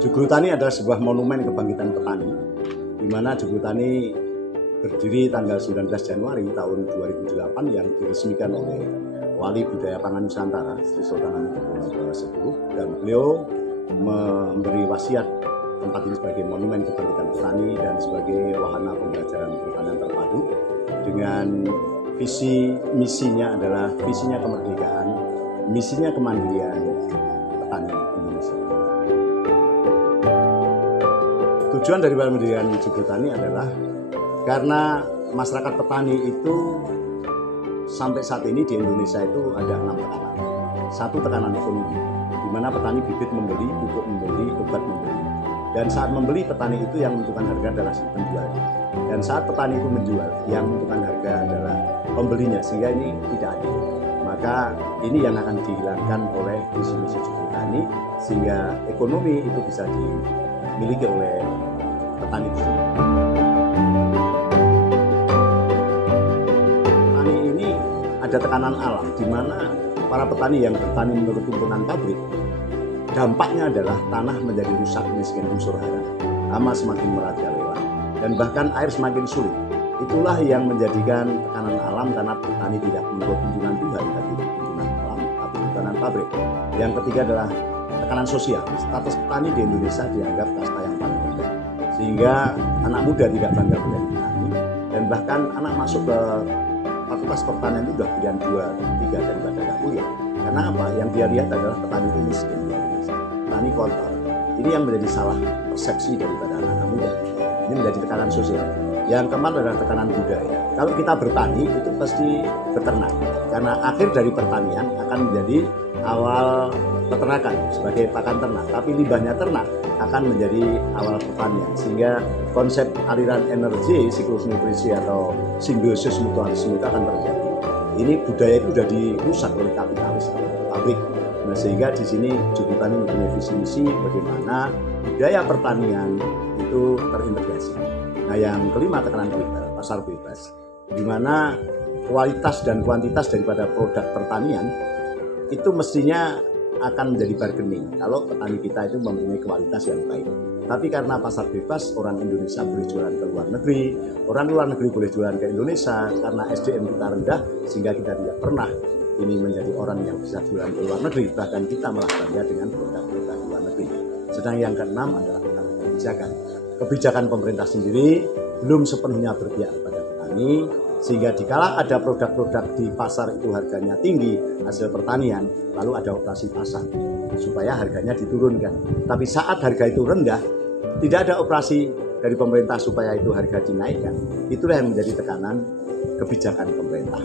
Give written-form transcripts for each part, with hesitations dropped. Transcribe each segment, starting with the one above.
Joglo Tani adalah sebuah monumen kebangkitan petani, di mana Joglo Tani berdiri tanggal 19 Januari tahun 2008 yang diresmikan oleh Wali Budaya Pangan Nusantara Sri Sultan Hamengkubuwono X dan beliau memberi wasiat tempat ini sebagai monumen kebangkitan petani dan sebagai wahana pembelajaran pertanian terpadu dengan visi misinya adalah visinya kemerdekaan, misinya kemandirian petani Indonesia. Tujuan dari pendirian Joglo Tani adalah karena masyarakat petani itu sampai saat ini di Indonesia itu ada 6 tekanan. Satu tekanan ekonomi, di mana petani bibit membeli, pupuk membeli, obat membeli. Dan saat membeli, petani itu yang menentukan harga adalah si penjual. Dan saat petani itu menjual, yang menentukan harga adalah pembelinya, sehingga ini tidak adil. Maka ini yang akan dihilangkan oleh visi misi Joglo Tani, sehingga ekonomi itu bisa dimiliki oleh petani itu sendiri. Petani ini ada tekanan alam, di mana para petani yang bertani menurut tuntunan pabrik, dampaknya adalah tanah menjadi rusak miskin unsur hara, hama semakin merajalela, dan bahkan air semakin sulit. Itulah yang menjadikan tekanan alam karena petani tidak menurut tuntunan Tuhan, tapi tuntunan alam atau tuntunan pabrik. Yang ketiga adalah tekanan sosial. Status petani di Indonesia dianggap kasta yang paling rendah, sehingga anak muda tidak bangga menjadi petani, dan bahkan anak masuk ke fakultas pertanian itu sudah pilihan 2, 3 daripada tidak kuliah. Karena apa? Yang dia lihat adalah petani itu miskin, petani kotor. Ini yang menjadi salah persepsi daripada anak muda. Ini menjadi tekanan sosial. Yang keempat adalah tekanan budaya. Kalau kita bertani itu pasti beternak, karena akhir dari pertanian akan menjadi awal peternakan sebagai pakan ternak. Tapi limbahnya ternak akan menjadi awal pertanian, sehingga konsep aliran energi, siklus nutrisi atau simbiosis mutualisme itu akan terjadi. Ini budaya itu sudah dirusak oleh kapitalis pabrik. Nah, sehingga di sini Joglo Tani mempunyai visi misi bagaimana budaya pertanian itu terintegrasi. Nah, yang kelima tekanan global, pasar bebas, di mana kualitas dan kuantitas daripada produk pertanian itu mestinya akan menjadi bargaining kalau petani kita itu mempunyai kualitas yang baik. Tapi karena pasar bebas, orang Indonesia boleh jualan ke luar negeri, orang luar negeri boleh jualan ke Indonesia, karena SDM kita rendah sehingga kita tidak pernah ini menjadi orang yang bisa jualan ke luar negeri, bahkan kita malah bangga dengan produk-produk luar negeri. Sedang yang keenam adalah kebijakan. Kebijakan pemerintah sendiri belum sepenuhnya berpihak kepada petani, sehingga dikala ada produk-produk di pasar itu harganya tinggi hasil pertanian, lalu ada operasi pasar supaya harganya diturunkan. Tapi saat harga itu rendah, tidak ada operasi dari pemerintah supaya itu harga dinaikkan. Itulah yang menjadi tekanan kebijakan pemerintah.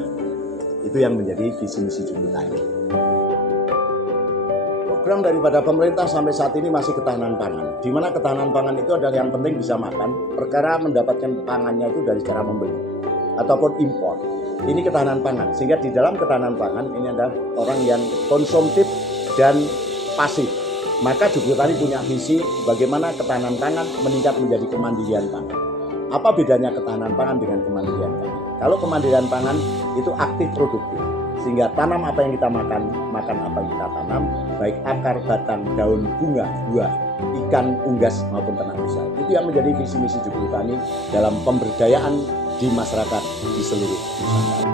Itu yang menjadi visi misi Joglo Tani. Program daripada pemerintah sampai saat ini masih ketahanan pangan, di mana ketahanan pangan itu adalah yang penting bisa makan, perkara mendapatkan pangannya itu dari cara membeli ataupun impor. Ini ketahanan pangan, sehingga di dalam ketahanan pangan ini adalah orang yang konsumtif dan pasif. Maka Joglo Tani punya visi bagaimana ketahanan pangan meningkat menjadi kemandirian pangan. Apa bedanya ketahanan pangan dengan kemandirian pangan? Kalau kemandirian pangan itu aktif produktif, sehingga tanam apa yang kita makan, makan apa yang kita tanam, baik akar, batang, daun, bunga, buah, ikan, unggas maupun ternak besar. Itu yang menjadi visi misi Joglo Tani dalam pemberdayaan di masyarakat di seluruh Nusantara.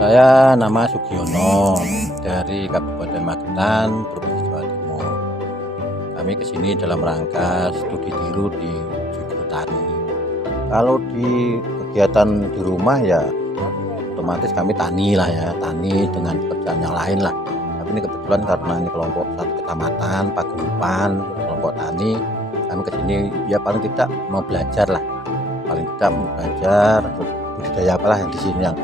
Saya nama Sugiono dari Kabupaten Magetan, Provinsi Jawa Timur. Kami kesini dalam rangka studi tiru di Joglo Tani. Kalau di kegiatan di rumah ya otomatis kami tani lah ya, tani dengan pekerjaan yang lain lah. Tapi ini kebetulan karena ini kelompok satu kecamatan, paguyuban, kelompok tani, kami kesini ya paling tidak mau belajar lah, paling tidak mau belajar budidaya apalah yang di sini yang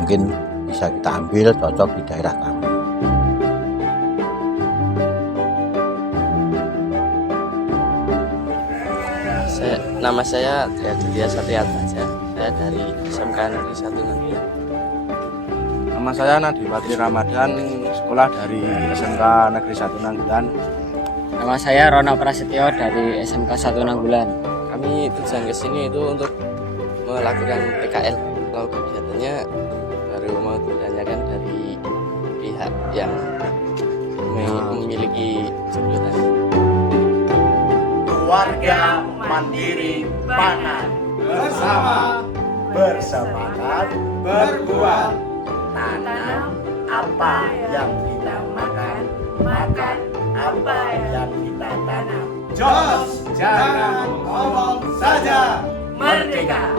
mungkin bisa kita ambil cocok di daerah kami. Nama saya Triaditya Satriatmaja. Saya dari SMK Negeri 1 Nanggulan. Nama saya Nadi Patri Ramadan, sekolah dari SMK Negeri 1 Nanggulan. Nama saya Rono Prasetyo dari SMK 1 Nanggulan. Kami tujuan ke sini itu untuk melakukan PKL. Kalau kegiatannya baru mau ditanyakan dari pihak yang memiliki Joglo Tani. Warga mandiri pangan bersama bersemangat berbuat, tanam apa yang kita makan, makan apa yang kita tanam. Jos, jangan ngomong saja, merdeka.